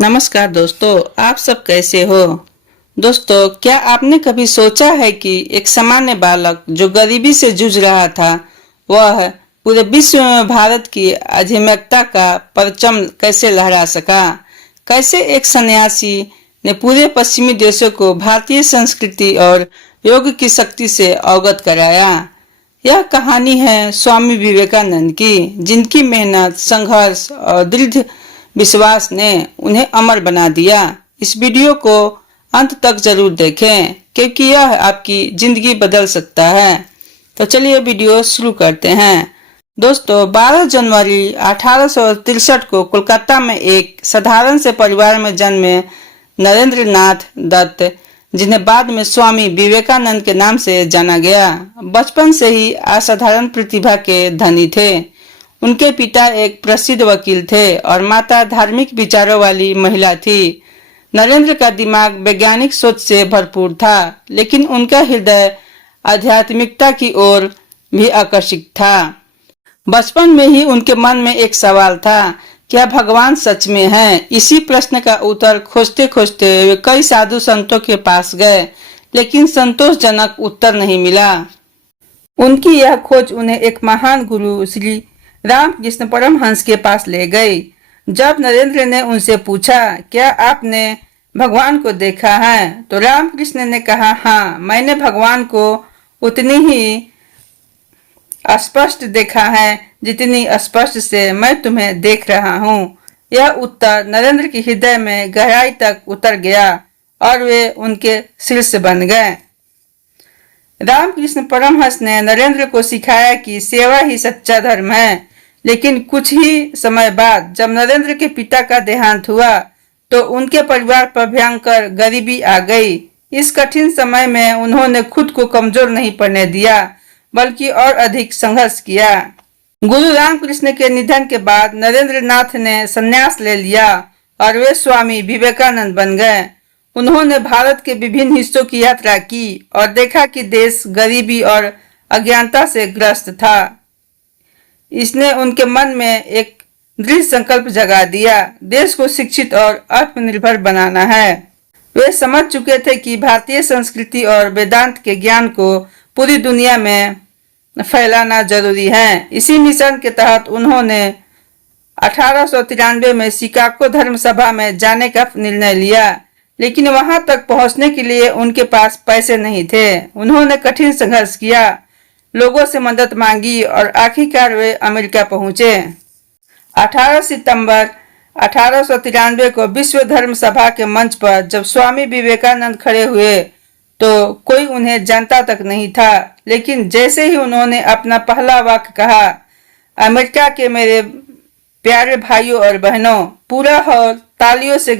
नमस्कार दोस्तों, आप सब कैसे हो। दोस्तों, क्या आपने कभी सोचा है कि एक सामान्य बालक जो गरीबी से जूझ रहा था, वह पूरे विश्व में भारत की आध्यात्मिकता का परचम कैसे लहरा सका। कैसे एक सन्यासी ने पूरे पश्चिमी देशों को भारतीय संस्कृति और योग की शक्ति से अवगत कराया। यह कहानी है स्वामी विवेकानंद की, जिनकी मेहनत, संघर्ष और दृढ़ विश्वास ने उन्हें अमर बना दिया। इस वीडियो को अंत तक जरूर देखें, क्योंकि यह आपकी जिंदगी बदल सकता है। तो चलिए वीडियो शुरू करते हैं। दोस्तों, 12 जनवरी 1863 को कोलकाता में एक साधारण से परिवार में जन्मे नरेंद्र नाथ दत्त, जिन्हें बाद में स्वामी विवेकानंद के नाम से जाना गया, बचपन से ही असाधारण प्रतिभा के धनी थे। उनके पिता एक प्रसिद्ध वकील थे और माता धार्मिक विचारों वाली महिला थी। नरेंद्र का दिमाग वैज्ञानिक सोच से भरपूर था, लेकिन उनका हृदय आध्यात्मिकता की ओर भी आकर्षित था। बचपन में ही उनके मन में एक सवाल था, क्या भगवान सच में है। इसी प्रश्न का उत्तर खोजते खोजते वे कई साधु संतों के पास गए, लेकिन संतोषजनक उत्तर नहीं मिला। उनकी यह खोज उन्हें एक महान गुरु श्री रामकृष्ण परमहंस के पास ले गई। जब नरेंद्र ने उनसे पूछा, क्या आपने भगवान को देखा है, तो रामकृष्ण ने कहा, हाँ, मैंने भगवान को उतनी ही स्पष्ट देखा है जितनी स्पष्ट से मैं तुम्हें देख रहा हूँ। यह उत्तर नरेंद्र के हृदय में गहराई तक उतर गया और वे उनके शिष्य बन गए। रामकृष्ण परमहंस ने नरेंद्र को सिखाया कि सेवा ही सच्चा धर्म है। लेकिन कुछ ही समय बाद जब नरेंद्र के पिता का देहांत हुआ, तो उनके परिवार पर भयंकर गरीबी आ गई। इस कठिन समय में उन्होंने खुद को कमजोर नहीं पड़ने दिया, बल्कि और अधिक संघर्ष किया। गुरु रामकृष्ण के निधन के बाद नरेंद्र नाथ ने संन्यास ले लिया और वे स्वामी विवेकानंद बन गए। उन्होंने भारत के विभिन्न हिस्सों की यात्रा की और देखा कि देश गरीबी और अज्ञानता से ग्रस्त था। इसने उनके मन में एक दृढ़ संकल्प जगा दिया, देश को शिक्षित और आत्मनिर्भर बनाना है। वे समझ चुके थे कि भारतीय संस्कृति और वेदांत के ज्ञान को पूरी दुनिया में फैलाना जरूरी है। इसी मिशन के तहत उन्होंने 1893 में शिकागो धर्म सभा में जाने का निर्णय लिया, लेकिन वहां तक पहुंचने के लिए उनके पास पैसे नहीं थे। उन्होंने कठिन संघर्ष किया, लोगों से मदद मांगी और आखिरकार वे अमेरिका पहुंचे। 18 सितंबर 1893 को विश्व धर्म सभा के मंच पर जब स्वामी विवेकानंद खड़े हुए, तो कोई उन्हें जानता तक नहीं था। लेकिन जैसे ही उन्होंने अपना पहला वाक्य कहा, अमेरिका के मेरे प्यारे भाइयों और बहनों, पूरा हॉल तालियों से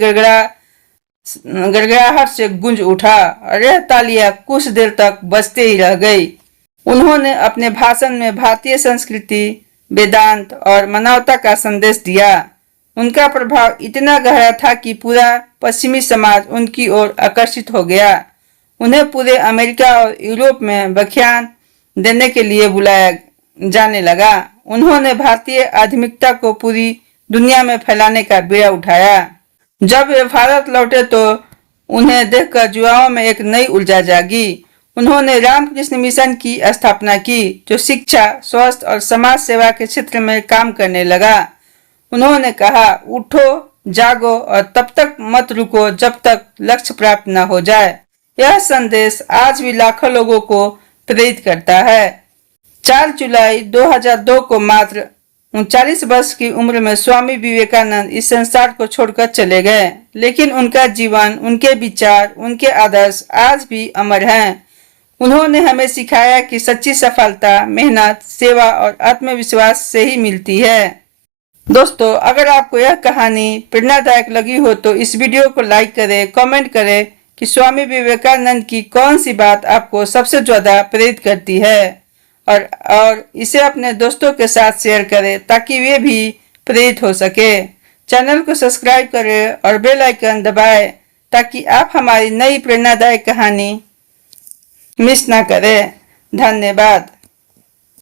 गड़गड़ाहट से गूंज उठा और यह तालियां कुछ देर तक बजते ही रह गई। उन्होंने अपने भाषण में भारतीय संस्कृति, वेदांत और मानवता का संदेश दिया। उनका प्रभाव इतना गहरा था कि पूरा पश्चिमी समाज उनकी ओर आकर्षित हो गया। उन्हें पूरे अमेरिका और यूरोप में व्याख्यान देने के लिए बुलाया जाने लगा। उन्होंने भारतीय आध्यात्मिकता को पूरी दुनिया में फैलाने का बीड़ा उठाया। जब वे भारत लौटे तो उन्हें देखकर युवाओं में एक नई ऊर्जा जागी। उन्होंने रामकृष्ण मिशन की स्थापना की, जो शिक्षा, स्वास्थ्य और समाज सेवा के क्षेत्र में काम करने लगा। उन्होंने कहा, उठो, जागो और तब तक मत रुको जब तक लक्ष्य प्राप्त न हो जाए। यह संदेश आज भी लाखों लोगों को प्रेरित करता है। 4 जुलाई 2002 को मात्र 39 वर्ष की उम्र में स्वामी विवेकानंद इस संसार को छोड़कर चले गए, लेकिन उनका जीवन, उनके विचार, उनके आदर्श आज भी अमर हैं। उन्होंने हमें सिखाया कि सच्ची सफलता मेहनत, सेवा और आत्मविश्वास से ही मिलती है। दोस्तों, अगर आपको यह कहानी प्रेरणादायक लगी हो तो इस वीडियो को लाइक करें, कमेंट करें कि स्वामी विवेकानंद की कौन सी बात आपको सबसे ज्यादा प्रेरित करती है, और इसे अपने दोस्तों के साथ शेयर करें ताकि वे भी प्रेरित हो सके। चैनल को सब्सक्राइब करें और बेल आइकन दबाएं ताकि आप हमारी नई प्रेरणादायक कहानी मिस ना करें। धन्यवाद।